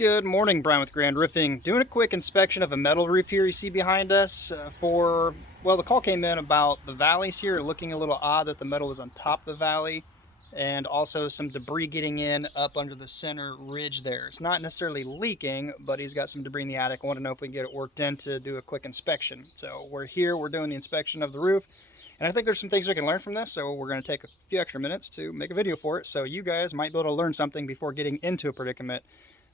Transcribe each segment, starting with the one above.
Good morning, Brian with Grand Roofing. Doing a quick inspection of a metal roof here you see behind us well, the call came in about the valleys here looking a little odd that the metal was on top of the valley, and also some debris getting in up under the center ridge there. It's not necessarily leaking, but he's got some debris in the attic. I want to know if we can get it worked in to do a quick inspection. So we're here, we're doing the inspection of the roof, and I think there's some things we can learn from this, so we're going to take a few extra minutes to make a video for it, so you guys might be able to learn something before getting into a predicament.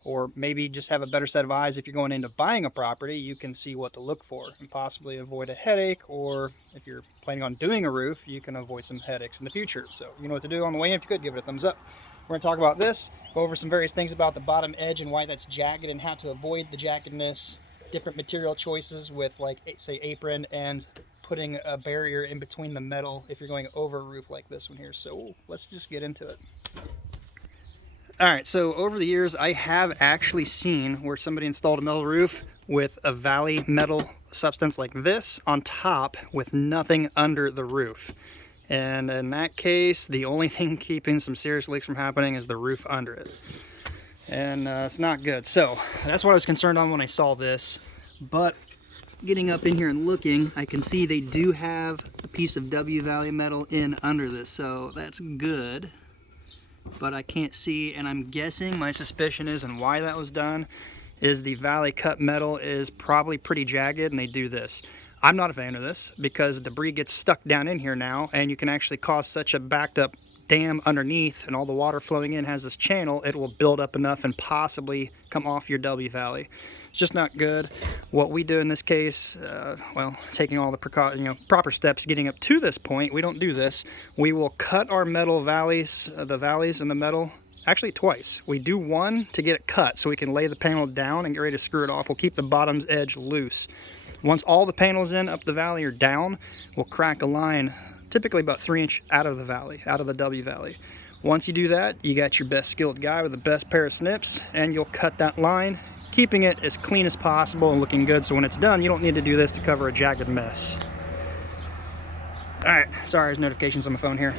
Or maybe just have a better set of eyes if you're going into buying a property. You can see what to look for and possibly avoid a headache, or if you're planning on doing a roof, you can avoid some headaches in the future. So you know what to do on the way in. If you could, give it a thumbs up. We're going to talk about this, go over some various things about the bottom edge and why that's jagged and how to avoid the jaggedness, different material choices with, like, say, apron, and putting a barrier in between the metal if you're going over a roof like this one here. So let's just get into it. Alright, so over the years I have actually seen where somebody installed a metal roof with a valley metal substance like this on top with nothing under the roof. And in that case, the only thing keeping some serious leaks from happening is the roof under it. And it's not good. So that's what I was concerned on when I saw this. But getting up in here and looking, I can see they do have a piece of W valley metal in under this, so that's good. But I can't see, and I'm guessing, my suspicion is, and why that was done, is the valley cut metal is probably pretty jagged, and they do this. I'm not a fan of this because debris gets stuck down in here now, and you can actually cause such a backed up dam underneath, and all the water flowing in has this channel, it will build up enough and possibly come off your W valley. It's just not good. What we do in this case, well, taking all the proper steps getting up to this point, we don't do this. We will cut our metal valleys, the valleys in the metal, actually twice. We do one to get it cut so we can lay the panel down and get ready to screw it off. We'll keep the bottom's edge loose. Once all the panels in up the valley are down, we'll crack a line typically about 3 inch out of the valley, out of the W valley. Once you do that, you got your best skilled guy with the best pair of snips, and you'll cut that line, keeping it as clean as possible and looking good, so when it's done, you don't need to do this to cover a jagged mess. Alright, sorry, there's notifications on my phone here.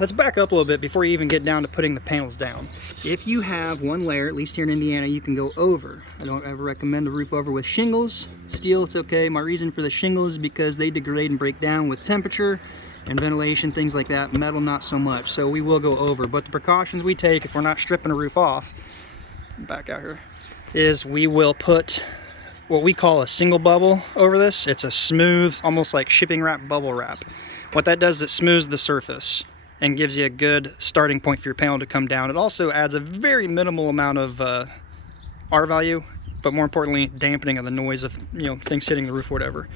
Let's back up a little bit before you even get down to putting the panels down. If you have one layer, at least here in Indiana, you can go over. I don't ever recommend a roof over with shingles. Steel, it's okay. My reason for the shingles is because they degrade and break down with temperature and ventilation, things like that. Metal, not so much, so we will go over. But the precautions we take if we're not stripping a roof off, back out here, is we will put what we call a single bubble over this. It's a smooth, almost like shipping wrap bubble wrap. What that does is it smooths the surface and gives you a good starting point for your panel to come down. It also adds a very minimal amount of R value, but more importantly, dampening of the noise of things hitting the roof or whatever.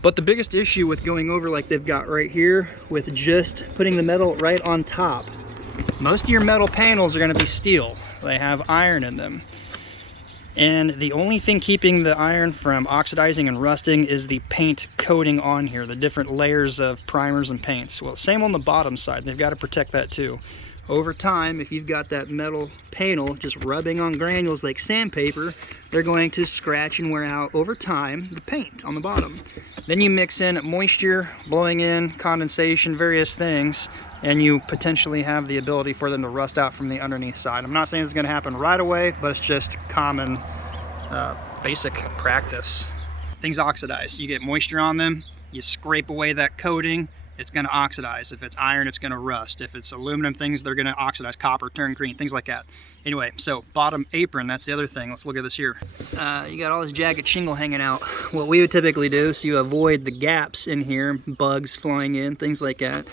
But the biggest issue with going over like they've got right here with just putting the metal right on top, most of your metal panels are going to be steel. They have iron in them. And the only thing keeping the iron from oxidizing and rusting is the paint coating on here, the different layers of primers and paints. Well, same on the bottom side, they've got to protect that too. Over time, if you've got that metal panel just rubbing on granules like sandpaper, they're going to scratch and wear out over time the paint on the bottom. Then you mix in moisture, blowing in, condensation, various things, and you potentially have the ability for them to rust out from the underneath side. I'm not saying it's going to happen right away, but it's just common basic practice. Things oxidize. You get moisture on them, you scrape away that coating, it's going to oxidize. If it's iron, it's going to rust. If it's aluminum things, they're going to oxidize. Copper, turn green, things like that. Anyway, so bottom apron, that's the other thing. Let's look at this here. You got all this jagged shingle hanging out. What we would typically do, so you avoid the gaps in here, bugs flying in, things like that.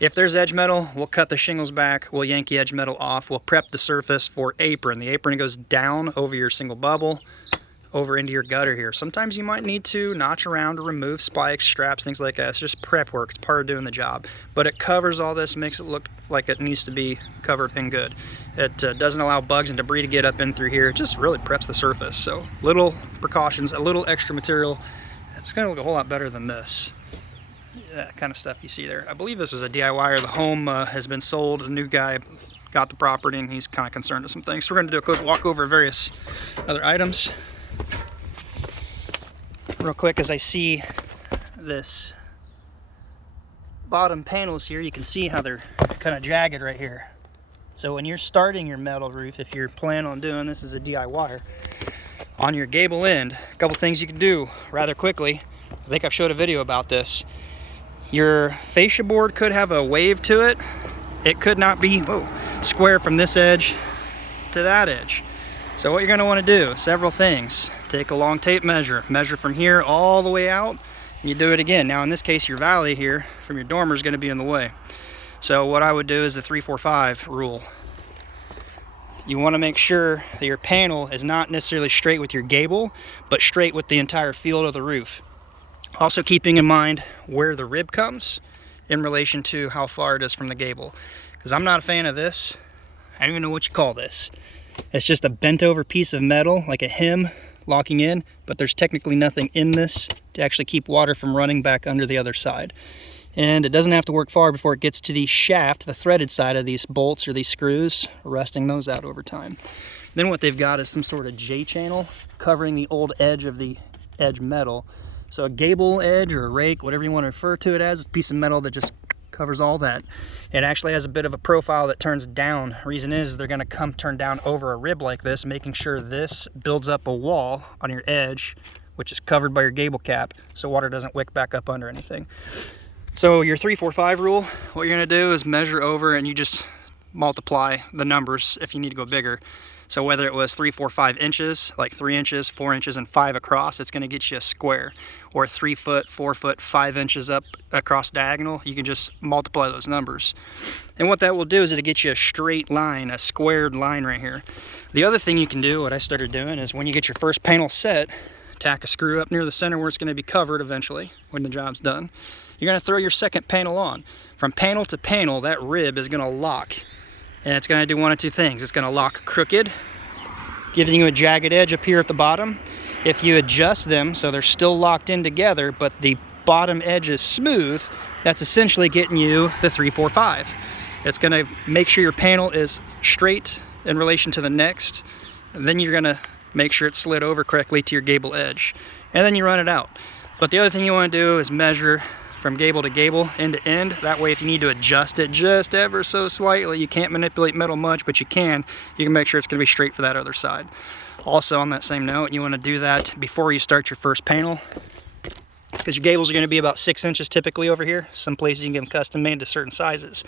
If there's edge metal, we'll cut the shingles back, we'll yank the edge metal off, we'll prep the surface for apron. The apron goes down over your single bubble, over into your gutter here. Sometimes you might need to notch around to remove spikes, straps, things like that. It's just prep work, it's part of doing the job. But it covers all this, makes it look like it needs to be covered and good. It doesn't allow bugs and debris to get up in through here. It just really preps the surface. So little precautions, a little extra material. It's gonna look a whole lot better than this. That kind of stuff you see there. I believe this was a DIY-er. The home has been sold. A new guy got the property and he's kind of concerned with some things. So we're going to do a quick walk over various other items. Real quick, as I see this bottom panels here, you can see how they're kind of jagged right here. So when you're starting your metal roof, if you're planning on doing this as a DIYer, on your gable end, a couple things you can do rather quickly. I think I've showed a video about this. Your fascia board could have a wave to it. It could not be square from this edge to that edge. So what you're going to want to do, several things. Take a long tape measure from here all the way out, and you do it again. Now in this case, your valley here from your dormer is going to be in the way. So what I would do is the 3-4-5 rule. You want to make sure that your panel is not necessarily straight with your gable, but straight with the entire field of the roof. Also keeping in mind where the rib comes in relation to how far it is from the gable. Because I'm not a fan of this. I don't even know what you call this. It's just a bent over piece of metal, like a hem locking in, but there's technically nothing in this to actually keep water from running back under the other side. And it doesn't have to work far before it gets to the shaft, the threaded side of these bolts or these screws, rusting those out over time. Then what they've got is some sort of J-channel covering the old edge of the edge metal. So a gable edge or a rake, whatever you want to refer to it as, a piece of metal that just covers all that. It actually has a bit of a profile that turns down. Reason is they're going to turn down over a rib like this, making sure this builds up a wall on your edge, which is covered by your gable cap, so water doesn't wick back up under anything. So your 3-4-5 rule, what you're going to do is measure over and you just multiply the numbers if you need to go bigger. So whether it was 3, 4, 5 inches, like 3 inches, 4 inches, and 5 across, it's going to get you a square. Or 3 foot, 4 foot, 5 inches up across diagonal, you can just multiply those numbers. And what that will do is it'll get you a straight line, a squared line right here. The other thing you can do, what I started doing, is when you get your first panel set, tack a screw up near the center where it's going to be covered eventually when the job's done. You're going to throw your second panel on. From panel to panel, that rib is going to lock. And it's going to do one of two things. It's going to lock crooked, giving you a jagged edge up here at the bottom. If you adjust them so they're still locked in together, but the bottom edge is smooth, that's essentially getting you the 3-4-5. It's going to make sure your panel is straight in relation to the next. And then you're going to make sure it's slid over correctly to your gable edge. And then you run it out. But the other thing you want to do is measure from gable to gable, end to end. That way if you need to adjust it just ever so slightly, you can't manipulate metal much, but you can make sure it's going to be straight for that other side. Also on that same note, you want to do that before you start your first panel, because your gables are going to be about 6 inches typically over here. Some places you can get them custom made to certain sizes.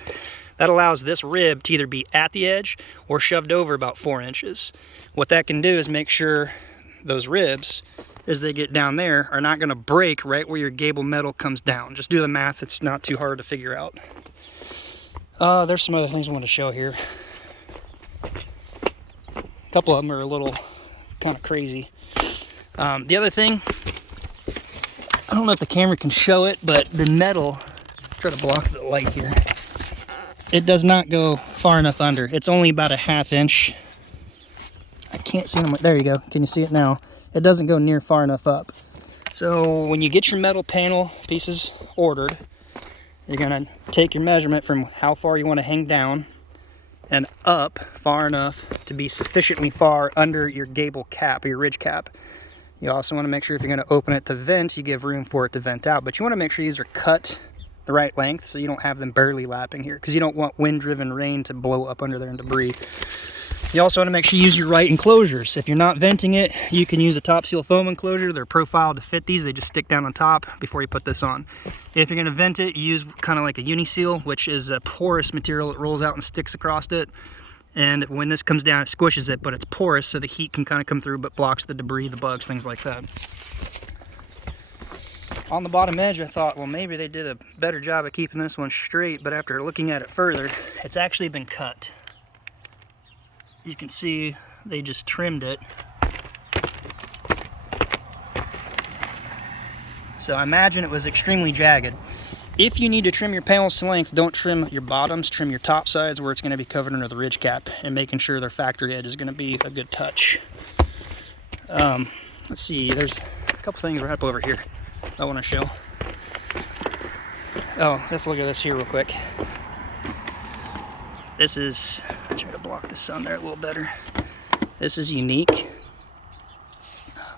That allows this rib to either be at the edge or shoved over about 4 inches. What that can do is make sure those ribs, as they get down there, are not going to break right where your gable metal comes down. Just do the math, it's not too hard to figure out. There's some other things I want to show here. A couple of them are a little kind of crazy. The other thing, I don't know if the camera can show it, but the metal, try to block the light here, it does not go far enough under. It's only about a 1/2 inch. I can't see them. There you go. Can you see it now? It doesn't go near far enough up. So when you get your metal panel pieces ordered, you're going to take your measurement from how far you want to hang down and up far enough to be sufficiently far under your gable cap or your ridge cap. You also want to make sure if you're going to open it to vent, you give room for it to vent out. But you want to make sure these are cut the right length so you don't have them barely lapping here, because you don't want wind-driven rain to blow up under there and debris. You also want to make sure you use your right enclosures. If you're not venting it, you can use a top seal foam enclosure. They're profiled to fit these. They just stick down on top before you put this on. If you're going to vent it, you use kind of like a uniseal, which is a porous material that rolls out and sticks across it. And when this comes down, it squishes it, but it's porous so the heat can kind of come through but blocks the debris, the bugs, things like that. On the bottom edge, I thought, well, maybe they did a better job of keeping this one straight, but after looking at it further, it's actually been cut. You can see they just trimmed it. So I imagine it was extremely jagged. If you need to trim your panels to length, don't trim your bottoms, trim your top sides where it's going to be covered under the ridge cap, and making sure their factory edge is going to be a good touch. Let's see, there's a couple things right up over here I want to show. Oh, let's look at this here real quick. This is, I'll try to block the sun there a little better. This is unique.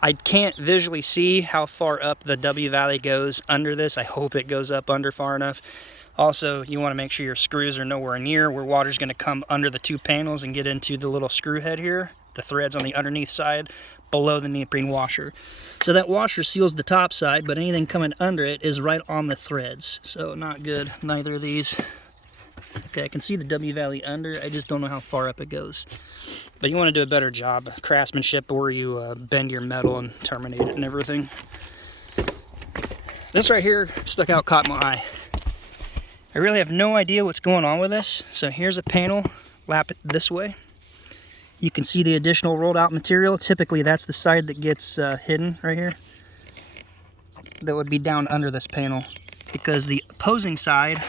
I can't visually see how far up the W valley goes under this. I hope it goes up under far enough. Also, you want to make sure your screws are nowhere near where water's going to come under the two panels and get into the little screw head here, the threads on the underneath side below the neoprene washer. So that washer seals the top side, but anything coming under it is right on the threads. So not good, neither of these. Okay, I can see the W-valley under, I just don't know how far up it goes. But you want to do a better job, craftsmanship, where you bend your metal and terminate it and everything. This right here stuck out, caught my eye. I really have no idea what's going on with this. So here's a panel, lap it this way. You can see the additional rolled out material. Typically that's the side that gets hidden right here. That would be down under this panel because the opposing side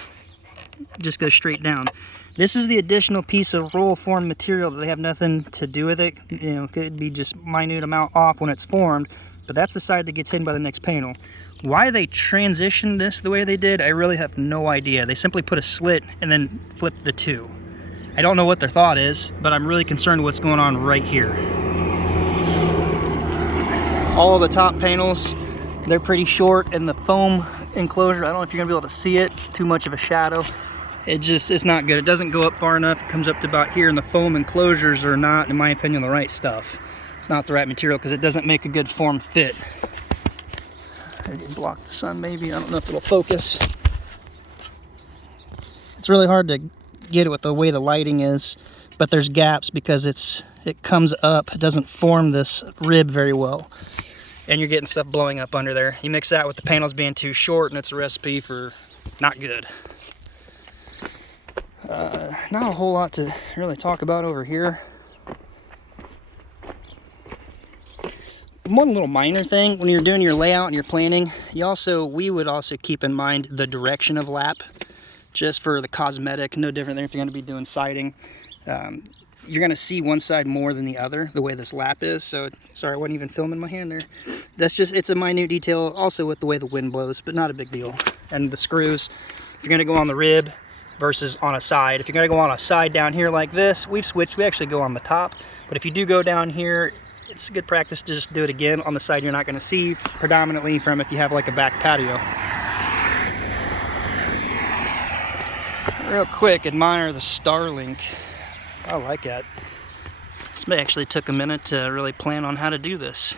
just goes straight down. This is the additional piece of roll form material that they have nothing to do with it. You know, it could be just minute amount off when it's formed, but that's the side that gets hidden by the next panel. Why they transitioned this the way they did, I really have no idea. They simply put a slit and then flipped the two. I don't know what their thought is, but I'm really concerned with what's going on right here. All of the top panels, they're pretty short, and the foam enclosure, I don't know if you're gonna be able to see it, too much of a shadow. It's not good. It doesn't go up far enough. It comes up to about here, and the foam enclosures are not, in my opinion, the right stuff. It's not the right material because it doesn't make a good form fit. I did block the sun maybe, I don't know if it'll focus. It's really hard to get it with the way the lighting is, but there's gaps because it comes up, it doesn't form this rib very well, and you're getting stuff blowing up under there. You mix that with the panels being too short, and it's a recipe for not good. Not a whole lot to really talk about over here. One little minor thing, when you're doing your layout and you're planning, we would also keep in mind the direction of lap, just for the cosmetic, no different than if you're going to be doing siding. You're going to see one side more than the other, the way this lap is. So, sorry, I wasn't even filming my hand there. That's just, it's a minute detail, also with the way the wind blows, but not a big deal. And the screws, if you're going to go on the rib versus on a side, if you're going to go on a side down here like this, we've switched, we actually go on the top. But if you do go down here, it's a good practice to just do it again on the side you're not going to see, predominantly from if you have like a back patio. Real quick, admire the Starlink. I like that. This actually took a minute to really plan on how to do this.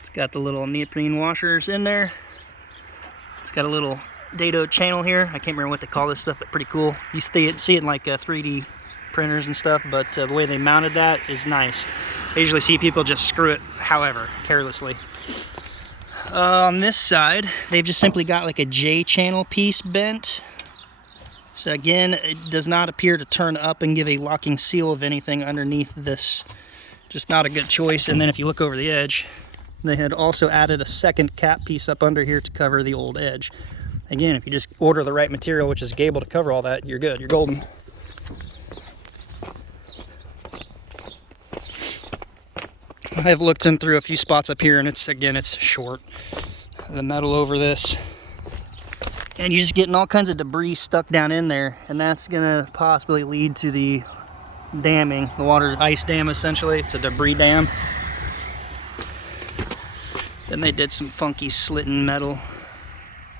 It's got the little neoprene washers in there. It's got a little dado channel here. I can't remember what they call this stuff, but pretty cool. You see it in like 3D printers and stuff, but the way they mounted that is nice. I usually see people just screw it however, carelessly. On this side, they've just simply got like a J channel piece bent. So again, it does not appear to turn up and give a locking seal of anything underneath this. Just not a good choice. And then if you look over the edge, they had also added a second cap piece up under here to cover the old edge. Again, if you just order the right material, which is Gable, to cover all that, you're good, you're golden. I've looked in through a few spots up here, and it's short. The metal over this. And you're just getting all kinds of debris stuck down in there, and that's gonna possibly lead to the damming, the water ice dam essentially. It's a debris dam. Then they did some funky slitting metal.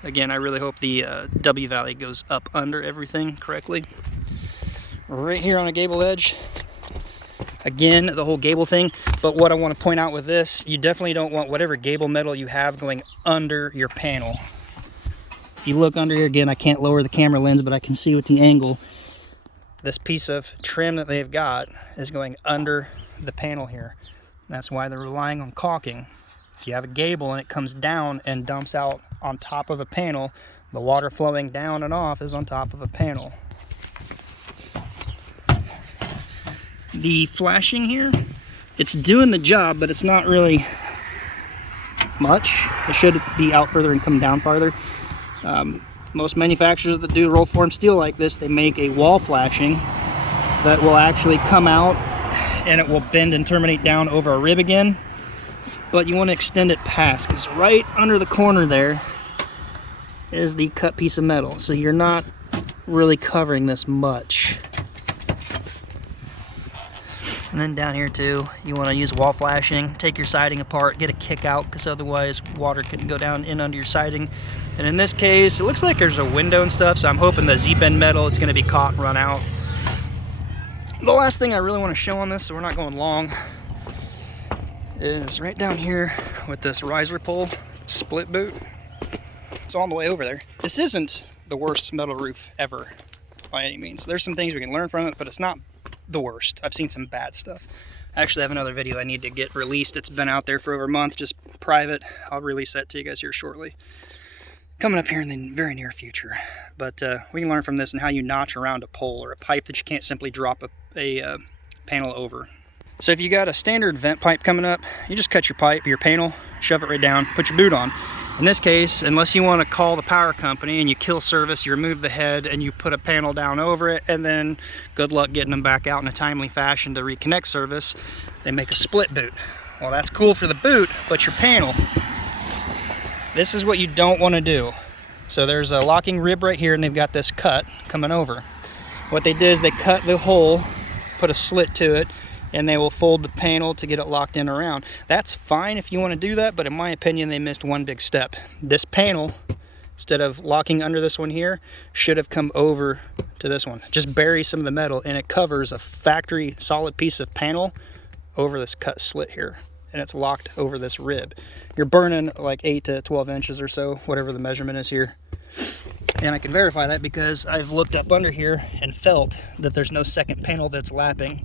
Again, I really hope the W-valley goes up under everything correctly. Right here on a gable edge. Again, the whole gable thing, but what I want to point out with this, you definitely don't want whatever gable metal you have going under your panel. If you look under here, again, I can't lower the camera lens, but I can see with the angle, this piece of trim that they've got is going under the panel here. That's why they're relying on caulking. If you have a gable and it comes down and dumps out on top of a panel, the water flowing down and off is on top of a panel. The flashing here, it's doing the job, but it's not really much. It should be out further and come down farther. Most manufacturers that do roll form steel like this, they make a wall flashing that will actually come out and it will bend and terminate down over a rib again. But you want to extend it past, because right under the corner there is the cut piece of metal. So you're not really covering this much. And then down here too, you want to use wall flashing. Take your siding apart, get a kick out, because otherwise water can go down in under your siding. And in this case, it looks like there's a window and stuff, so I'm hoping the Z-bend metal, it's going to be caught and run out. The last thing I really want to show on this, so we're not going long, is right down here with this riser pole split boot. It's all the way over there. This isn't the worst metal roof ever by any means. There's some things we can learn from it, but it's not the worst. I've seen some bad stuff. I actually have another video I need to get released. It's been out there for over a month, just private. I'll release that to you guys here shortly. Coming up here in the very near future. But we can learn from this and how you notch around a pole or a pipe that you can't simply drop a panel over. So if you got a standard vent pipe coming up, you just cut your pipe, your panel, shove it right down, put your boot on. In this case, unless you want to call the power company and you kill service, you remove the head and you put a panel down over it, and then good luck getting them back out in a timely fashion to reconnect service, they make a split boot. Well, that's cool for the boot, but your panel, this is what you don't want to do. So there's a locking rib right here, and they've got this cut coming over. What they did is they cut the hole, put a slit to it, and they will fold the panel to get it locked in around. That's fine if you want to do that, but in my opinion, they missed one big step. This panel, instead of locking under this one here, should have come over to this one. Just bury some of the metal, and it covers a factory solid piece of panel over this cut slit here, and it's locked over this rib. You're burning like 8 to 12 inches or so, whatever the measurement is here. And I can verify that because I've looked up under here and felt that there's no second panel that's lapping.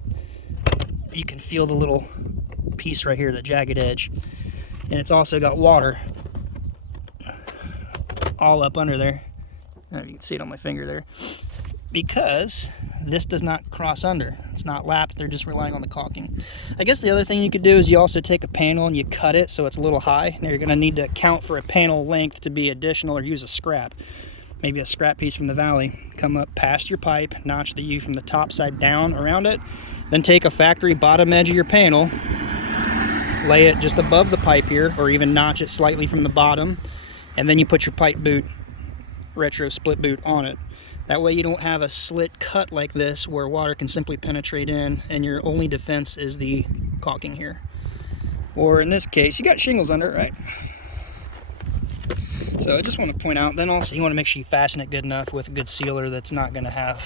You can feel the little piece right here, the jagged edge, and it's also got water all up under there. I don't know if you can see it on my finger there, because this does not cross under. It's not lapped. They're just relying on the caulking. I guess the other thing you could do is you also take a panel and you cut it so it's a little high. Now you're going to need to account for a panel length to be additional, or use a scrap, maybe a scrap piece from the valley. Come up past your pipe, notch the U from the top side down around it, then take a factory bottom edge of your panel, lay it just above the pipe here, or even notch it slightly from the bottom, and then you put your pipe boot, retro split boot, on it. That way you don't have a slit cut like this where water can simply penetrate in and your only defense is the caulking here. Or in this case, you got shingles under it, right? So I just want to point out, then also you want to make sure you fasten it good enough with a good sealer that's not going to have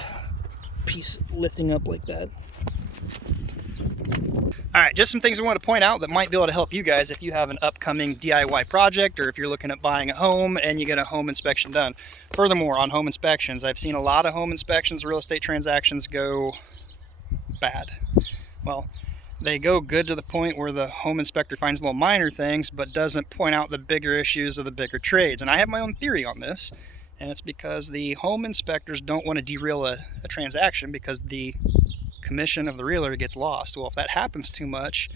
a piece lifting up like that. Alright, just some things I want to point out that might be able to help you guys if you have an upcoming DIY project, or if you're looking at buying a home and you get a home inspection done. Furthermore, on home inspections, I've seen a lot of home inspections, real estate transactions go bad. Well, they go good to the point where the home inspector finds little minor things but doesn't point out the bigger issues of the bigger trades. And I have my own theory on this, and it's because the home inspectors don't want to derail a transaction because the commission of the realtor gets lost. Well, if that happens too much,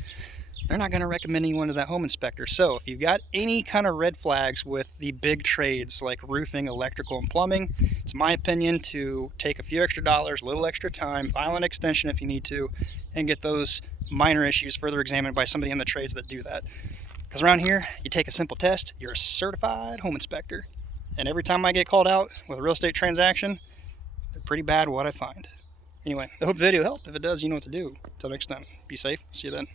they're not going to recommend anyone to that home inspector. So if you've got any kind of red flags with the big trades like roofing, electrical, and plumbing, it's my opinion to take a few extra dollars, a little extra time, file an extension if you need to, and get those minor issues further examined by somebody in the trades that do that. Because around here, you take a simple test, you're a certified home inspector. And every time I get called out with a real estate transaction, they're pretty bad what I find. Anyway, I hope the video helped. If it does, you know what to do. Until next time, be safe. See you then.